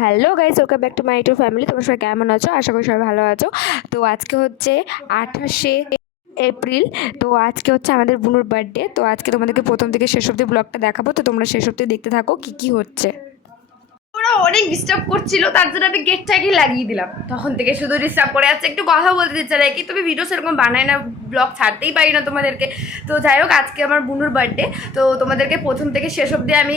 Hello guys, welcome back to my YouTube family. তোমরা সবাই কেমন আছো? আশা করি সবাই ভালো আছো। তো আজকে হচ্ছে 28শে এপ্রিল। তো আজকে হচ্ছে আমাদের বুনুর বার্থডে। তো আজকে তোমাদেরকে প্রথম থেকে শেষ অবধি ব্লগটা দেখাবো। তো তোমরা শেষ অবধি দেখতে থাকো কি কি হচ্ছে। ওরা অনেক ডিস্টার্ব করছিল, তার জন্য আমি গেটটাকে লাগিয়ে দিলাম। তখন থেকে শুধু ডিস্টার্ব করে আছে, একটু কথা বলতে দিচ্ছে না। কি তুমি ভিডিও সেরকম বানাই না, ব্লগ ছাড়তেই পারি না তোমাদেরকে। তো যাই হোক, আজকে আমার বুনুর বার্থডে। তো তোমাদেরকে প্রথম থেকে শেষ অবধি আমি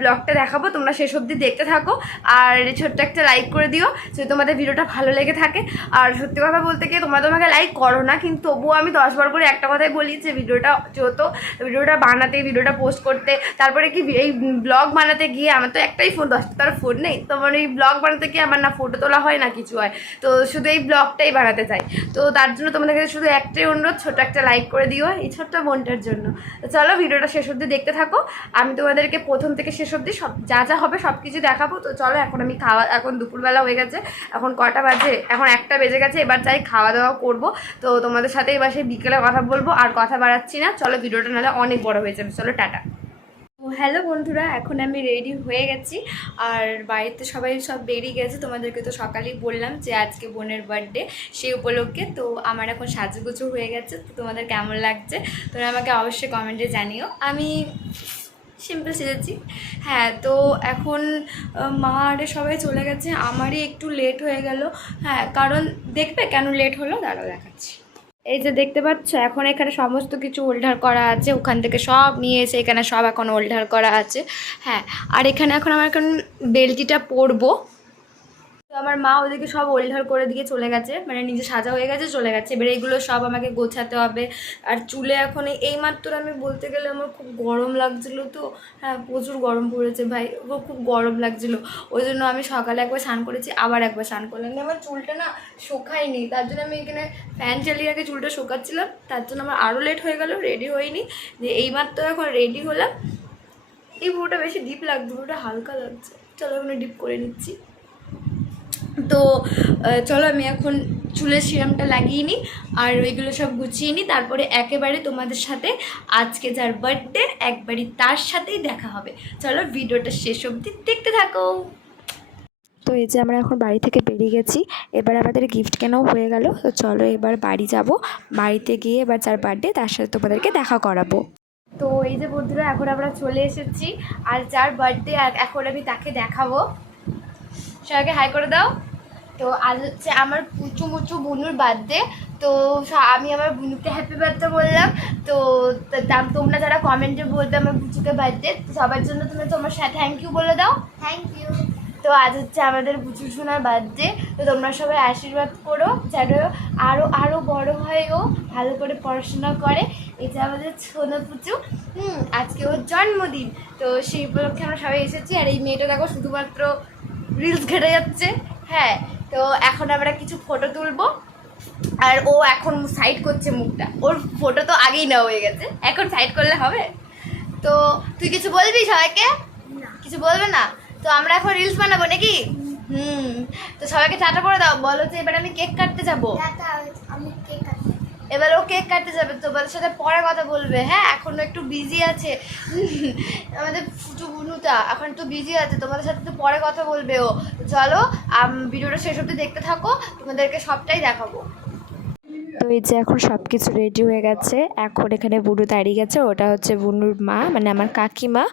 ব্লগটা দেখাবো, তোমরা শেষ অবধি দেখতে থাকো। আর ছোট্ট একটা লাইক করে দিও যদি তোমাদের ভিডিওটা ভালো লেগে থাকে। আর সত্যি কথা বলতে গিয়ে তোমরা তোমাকে লাইক করো না, কিন্তু তবুও আমি 10 বার করে একটা কথাই বলি যে ভিডিওটা বানাতে, ভিডিওটা পোস্ট করতে, তারপরে কি এই ব্লগ বানাতে গিয়ে আমার তো একটাই ফোন, 10টার ফোন নেই। তো আমার এই ব্লগ বানাতে গিয়ে আমার না ফটো তোলা হয় না কিছু হয়। তো শুধু এই ব্লগটাই বানাতে চাই। তো তার জন্য তোমাদেরকে শুধু একটাই অনুরোধ, ছোটো একটা লাইক করে দিও এই ছোট্ট বোনটার জন্য। তো চলো ভিডিওটা শেষ অবধি দেখতে থাকো। আমি তোমাদেরকে প্রথম থেকে শেষ অবধি সব যা যা হবে সব কিছু দেখাবো। তো চলো, এখন আমি এখন দুপুরবেলা হয়ে গেছে, এখন কটা বাজে? এখন 1টা বেজে গেছে। এবার চাই খাওয়া দাওয়া করবো। তো তোমাদের সাথে এবার সেই বিকেলে কথা বলবো, আর কথা বাড়াচ্ছি না। চলো, ভিডিওটা নাহলে অনেক বড় হয়ে যাবে। চলো, টাটা। হ্যালো বন্ধুরা, এখন আমি রেডি হয়ে গেছি। আর বাড়িতে সবাই সব বেরিয়ে গেছে। তোমাদেরকে তো সকালেই বললাম যে আজকে বোনের বার্থডে, সেই উপলক্ষে। তো আমার এখন সাজুগুজু হয়ে গেছে। তো তোমাদের কেমন লাগছে তোমরা আমাকে অবশ্যই কমেন্টে জানিও। আমি সিম্পল সেজেছি। হ্যাঁ, তো এখন মা আর সবাই চলে গেছে, আমারই একটু লেট হয়ে গেল। হ্যাঁ, কারণ দেখবে কেন লেট হলো, দাঁড়াও দেখাচ্ছি। এই যে দেখতে পাচ্ছ, এখন এখানে সমস্ত কিছু ওল্ডার করা আছে। ওখান থেকে সব নিয়ে এসে এখানে সব এখন ওল্ডার করা আছে। হ্যাঁ, আর এখানে এখন আমার এখন বেলটিটা পরবো। তো আমার মা ওদেরকে সব ওল্ডার করে দিয়ে চলে গেছে, মানে নিজে সাজা হয়ে গেছে, চলে গেছে। এবারে এইগুলো সব আমাকে গোছাতে হবে। আর চুলে এখন এইমাত্র আমি বলতে গেলে আমার খুব গরম লাগছিলো। তো হ্যাঁ, প্রচুর গরম পড়েছে ভাই, খুব গরম লাগছিলো। ওই জন্য আমি সকালে একবার স্নান করেছি, আবার একবার স্নান করলাম। আমার চুলটা না শুকায়নি, তার জন্য আমি এখানে ফ্যান চালিয়ে আগে চুলটা শুকাচ্ছিলাম। তার জন্য আমার আরও লেট হয়ে গেল, রেডি হয়নি। যে এইমাত্র এখন রেডি হলাম। এই পুরোটা বেশি ডিপ লাগছে, পুরোটা হালকা লাগছে। চলো, এখন ডিপ করে নিচ্ছি। তো চলো, আমি এখন চুলের সিরামটা লাগিয়ে নিই আর ওইগুলো সব গুছিয়ে নিই। তারপরে একেবারে তোমাদের সাথে আজকে যার বার্থডে একবারই তার সাথেই দেখা হবে। চলো, ভিডিওটা শেষ অবধি দেখতে থাকো। তো এই যে আমরা এখন বাড়ি থেকে বেরিয়ে গেছি, এবার আমাদের গিফট কেনাও হয়ে গেল। তো চলো এবার বাড়ি যাব, বাড়িতে গিয়ে এবার যার বার্থডে তার সাথে তোমাদেরকে দেখা করাবো। তো এই যে বন্ধুরা, এখন আমরা চলে এসেছি। আর যার বার্থডে এখন আমি তাকে দেখাবো। সবাইকে হাই করে দাও। তো আজ হচ্ছে আমার পুচু মুচু বুনুর বার্থডে। তো আমি আমার বুনুকে হ্যাপি বার্থডে বললাম। তো তোমরা যারা কমেন্টে বলতে আমার পুচুকে বার্থডে, সবার জন্য তুমি তোমার সাথে থ্যাংক ইউ বলে দাও। Thank you. তো আজ হচ্ছে আমাদের পুচু সোনার বার্থডে। তো তোমরা সবাই আশীর্বাদ করো যেন আরও আরও বড় হয়, ও ভালো করে পড়াশোনা করে। এটা আমাদের সোনা পুচু। আজকে ওর জন্মদিন। তো সেই উপলক্ষে আমরা সবাই এসেছি। আর এই মেয়েটা দেখো শুধুমাত্র রিলস ঘেটে যাচ্ছে। হ্যাঁ, তো এখন আমরা কিছু ফটো তুলবো। আর ও এখন সাইড করছে মুখটা, ওর ফটো তো আগেই নেওয়া হয়ে গেছে, এখন সাইড করলে হবে? তো তুই কিছু বলবি সবাইকে? কিছু বলবে না? তো আমরা এখন রিলস বানাবো নাকি? তো সবাইকে টাটা করে দাও, বলো যে এবার আমি কেক কাটতে যাবো। এবার ও কেক কাটতে যাবে, তোমাদের সাথে পরে কথা বলবে। হ্যাঁ, এখনো একটু বিজি আছে। আমাদের ফুটু বুনুটা এখন একটু বিজি আছে, তোমাদের সাথে তো পরে কথা বলবে ও। তো চলো, ভিডিওটা শেষ অবধি দেখতে থাকো, তোমাদেরকে সবটাই দেখাবো। তো এই যে এখন সব কিছু রেডি হয়ে গেছে, এখন এখানে বুনু দাঁড়িয়ে গেছে, ওটা হচ্ছে বুনুর মা মানে আমার কাকিমা।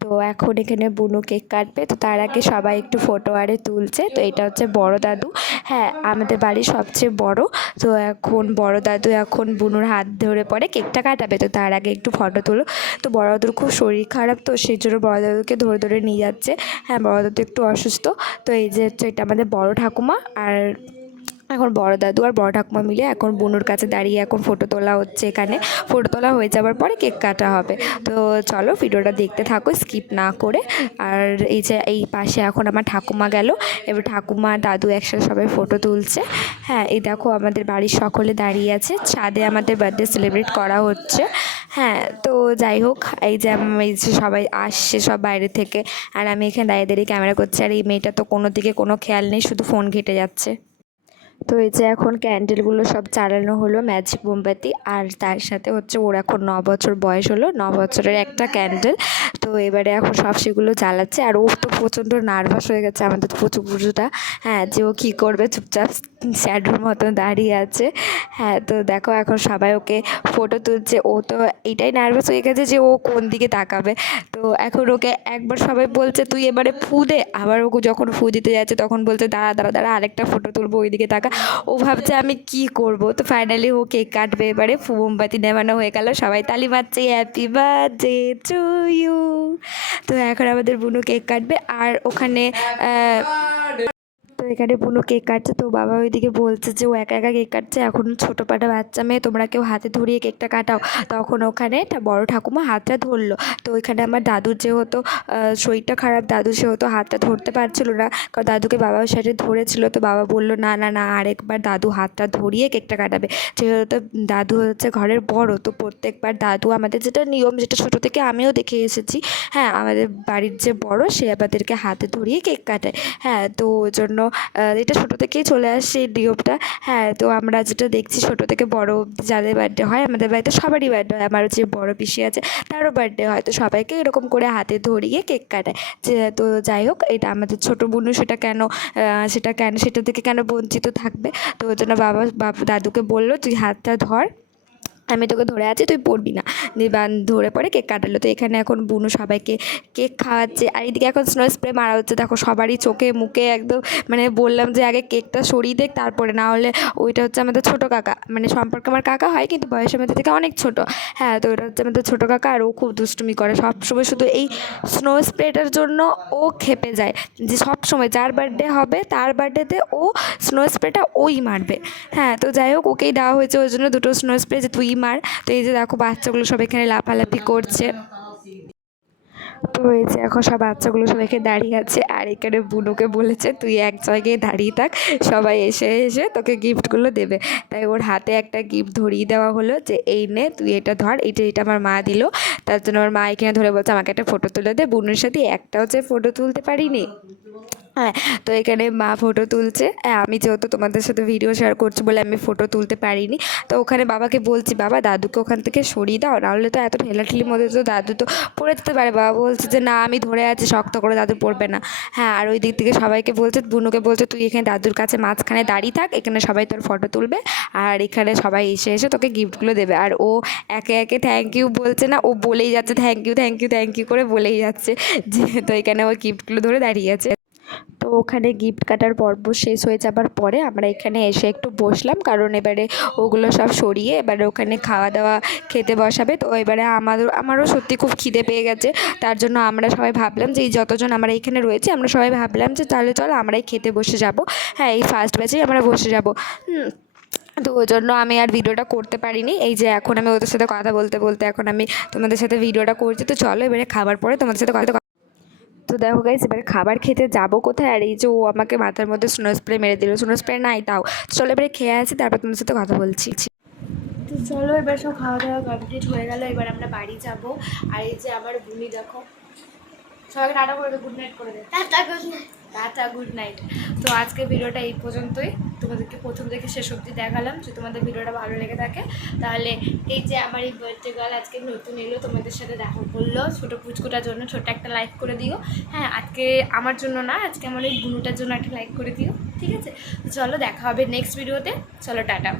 তো এখন এখানে বুনু কেক কাটবে। তো তার আগে সবাই একটু ফটো আরে তুলছে। তো এটা হচ্ছে বড় দাদু, হ্যাঁ আমাদের বাড়ির সবচেয়ে বড়। তো এখন বড় দাদু এখন বুনুর হাত ধরে পরে কেকটা কাটাবে। তো তার আগে একটু ফটো তুলো। তো বড় দাদুর খুব শরীর খারাপ, তো সেই জন্য বড় দাদুকে ধরে ধরে নিয়ে যাচ্ছে। হ্যাঁ, বড় দাদু একটু অসুস্থ। তো এই যে হচ্ছে এটা আমাদের বড় ঠাকুমা। আর এখন বড় দাদু আর বড় ঠাকুমা মিলে এখন বুনুর কাছে দাঁড়িয়ে এখন ফটো তোলা হচ্ছে। এখানে ফটো তোলা হয়ে যাওয়ার পরে কেক কাটা হবে। তো চলো ভিডিওটা দেখতে থাকো স্কিপ না করে। আর এই যে এই পাশে এখন আমার ঠাকুমা গেল, এবার ঠাকুমা দাদু একসাথে সবাই ফটো তুলছে। হ্যাঁ, এই দেখো আমাদের বাড়ির সকলে দাঁড়িয়ে আছে, ছাদে আমাদের বার্থডে সেলিব্রেট করা হচ্ছে। হ্যাঁ, তো যাই হোক, এই যে সবাই আসছে সব বাইরে থেকে, আর আমি এখানে দাঁড়িয়ে দাঁড়িয়ে ক্যামেরা করছি। আর এই মেয়েটা তো কোনো দিকে কোনো খেয়াল নেই, শুধু ফোন ঘেঁটে যাচ্ছে। তো এই যে এখন ক্যান্ডেলগুলো সব জ্বালানো হলো, ম্যাজিক মোমবাতি, আর তার সাথে হচ্ছে ওর এখন 9 বছর বয়স হলো, 9 বছরের একটা ক্যান্ডেল। তো এবারে এখন সব সেগুলো জ্বালাচ্ছে, আর ও তো প্রচণ্ড নার্ভাস হয়ে গেছে আমাদের পুচুটা। হ্যাঁ, যে ও কী করবে, চুপচাপ শ্যাডোর মতো দাঁড়িয়ে আছে। হ্যাঁ, তো দেখো এখন সবাই ওকে ফটো তুলছে, ও তো এইটাই নার্ভাস হয়ে গেছে যে ও কোন দিকে তাকাবে। তো এখন ওকে একবার সবাই বলছে তুই এবারে ফু দে, আবার ওকে যখন ফু দিতে যাচ্ছে তখন বলছে দাঁড়া দাঁড়া দাঁড়া আরেকটা ফটো তুলবো, ওইদিকে তাকা। ও ভাবছে আমি কি করব। তো ফাইনালি ও কেক কাটবে, এবারে মোমবাতি নেভানো হয়ে গেল, সবাই তালি মারছে হ্যাপি বার্থডে টু ইউ। তো এখন আমাদের বুনু কেক কাটবে, আর ওখানে তো এখানে বুনু কেক কাটছে, তো বাবা ওইদিকে বলছে যে ও একা একা কেক কাটছে, এখন ছোটো পাটা বাচ্চা মেয়ে, তোমরা কেউ হাতে ধরিয়ে কেকটা কাটাও। তখন ওখানে একটা বড় ঠাকুমা হাতটা ধরলো। তো ওইখানে আমার দাদুর যেহেতু শরীরটা খারাপ, দাদু সেহেতু হাতটা ধরতে পারছিল না, কারণ দাদুকে বাবার সাথে ধরেছিল। তো বাবা বললো না না না, আরেকবার দাদু হাতটা ধরিয়ে কেকটা কাটাবে। যেহেতু দাদু হচ্ছে ঘরের বড়, তো প্রত্যেকবার দাদু, আমাদের যেটা নিয়ম, যেটা ছোটো থেকে আমিও দেখে এসেছি, হ্যাঁ, আমাদের বাড়ির যে বড় সে আমাদেরকে হাতে ধরিয়ে কেক কাটায়। হ্যাঁ, তো ওই জন্য এটা ছোটো থেকেই চলে আসছে এই নিয়মটা। হ্যাঁ, তো আমরা যেটা দেখছি ছোটো থেকে বড় যাদের বার্থডে হয়, আমাদের বাড়িতে সবারই বার্থডে হয়, আমারও যে বড় পিসি আছে তারও বার্থডে হয়, তো সবাইকে এরকম করে হাতে ধরিয়ে কেক কাটায়। যে তো যাই হোক, এটা আমাদের ছোটো বোনু, সেটা থেকে কেন বঞ্চিত থাকবে। তো ওই জন্য বাবা দাদুকে বললো তুই হাতটা ধর, আমি তোকে ধরে আছি, তুই পড়বি না। ধরে পড়ে কেক কাটালো। তো এখানে এখন বুনু সবাইকে কেক খাওয়াচ্ছে, আর এইদিকে এখন স্নো স্প্রে মারা হচ্ছে, দেখো সবারই চোখে মুখে একদম, মানে বললাম যে আগে কেকটা সরিয়ে দেখ তারপরে, না হলে ওইটা হচ্ছে আমাদের ছোটো কাকা, মানে সম্পর্কে আমার কাকা হয় কিন্তু বয়সের মধ্যে থেকে অনেক ছোট। হ্যাঁ, তো ওটা হচ্ছে আমাদের ছোটো কাকা, আর ও খুব দুষ্টুমি করে সবসময়, শুধু এই স্নো স্প্রেটার জন্য ও খেপে যায়, যে সবসময় যার বার্থডে হবে তার বার্থডেতে ও স্নো স্প্রেটা ওই মারবে। হ্যাঁ, তো যাই হোক, ওকেই দেওয়া হয়েছে ওই জন্য দুটো স্নো স্প্রে, যে তুই মার। তো এই যে দেখো বাচ্চাগুলো সব এখানে লাফালাফি করছে। তো এই যে এখন সব বাচ্চাগুলো সবাইকে দাঁড়িয়ে আছে, আর এখানে বুনুকে বলেছে তুই এক জায়গায় দাঁড়িয়ে থাক, সবাই এসে এসে তোকে গিফটগুলো দেবে। তাই ওর হাতে একটা গিফট ধরিয়ে দেওয়া হলো, যে এই নে তুই এটা ধর, এটা আমার মা দিল। তার জন্য ওর মা এখানে ধরে বলছে আমাকে একটা ফটো তুলে দে। বুনুর সাথে একটাও যে ফটো তুলতে পারিনি। হ্যাঁ, তো এখানে মা ফটো তুলছে, আমি যেহেতু তোমাদের সাথে ভিডিও শেয়ার করছি বলে আমি ফটো তুলতে পারিনি। তো ওখানে বাবাকে বলছি বাবা দাদুকে ওখান থেকে সরিয়ে দাও, নাহলে তো এত ঠেলাঠেলির মধ্যে তো দাদু তো পড়ে যেতে পারে। বাবা বলছে যে না আমি ধরে আছি শক্ত করে, দাদু পড়বে না। হ্যাঁ, আর ওই দিক থেকে সবাইকে বলছে, বুনুকে বলছে তুই এখানে দাদুর কাছে মাঝখানে দাঁড়িয়ে থাক, এখানে সবাই তোর ফটো তুলবে, আর এখানে সবাই এসে এসে তোকে গিফটগুলো দেবে। আর ও একে একে থ্যাংক ইউ বলছে না, ও বলেই যাচ্ছে thank you thank you thank you করে বলেই যাচ্ছে, যেহেতু এখানে ও গিফটগুলো ধরে দাঁড়িয়ে আছে। তো ওখানে গিফট কাটার পর্ব শেষ হয়ে যাবার পরে আমরা এখানে এসে একটু বসলাম, কারণ এবারে ওগুলো সব সরিয়ে এবারে ওখানে খাওয়া দাওয়া খেতে বসাবে। তো এবারে আমারও সত্যি খুব খিদে পেয়ে গেছে, তার জন্য আমরা সবাই ভাবলাম যে এই যতজন আমরা এখানে রয়েছে আমরা সবাই ভাবলাম যে তাহলে চলো আমরাই খেতে বসে যাব। হ্যাঁ, এই ফার্স্ট ব্যাচেই আমরা বসে যাব। তো ওই জন্য আমি আর ভিডিওটা করতে পারিনি। এই যে এখন আমি ওদের সাথে কথা বলতে বলতে এখন আমি তোমাদের সাথে ভিডিওটা করছি। তো চলো এবারে খাবার পরে তোমাদের সাথে কথা। তো দেখো গাইস, এবারে খাবার খেতে যাবো কোথায়, আর এই যে ও আমাকে মাথার মধ্যে স্নো স্প্রে মেরে দিল, স্নো স্প্রে নাই তাও। চলো এবারে খেয়ে আসি, তারপর তোমাদের সাথে কথা বলছি। তো চলো এবার সব খাওয়া দাওয়া কমপ্লিট হয়ে গেল, এবার আমরা বাড়ি যাব। আর এই যে আমার বুনি দেখো, সবাইকে টাটা করে দে, গুড নাইট করে দে, tata good night, tata good night. তো আজকে ভিডিওটা এই পর্যন্তই, তোমাদেরকে প্রথম থেকে শেষ অবধি দেখালাম। যদি তোমাদের ভিডিওটা ভালো লেগে থাকে তাহলে এই যে আমার এই বার্থডে গার্ল আজকে নতুন এলো, তোমাদের সাথে দেখা করলো, ছোটো পুচকুটার জন্য ছোট্ট একটা লাইক করে দিও। হ্যাঁ, আজকে আমার জন্য না, আজকে আমার এই বুনুটার জন্য একটা লাইক করে দিও, ঠিক আছে? তো চলো দেখা হবে নেক্সট ভিডিওতে, চলো টাটা।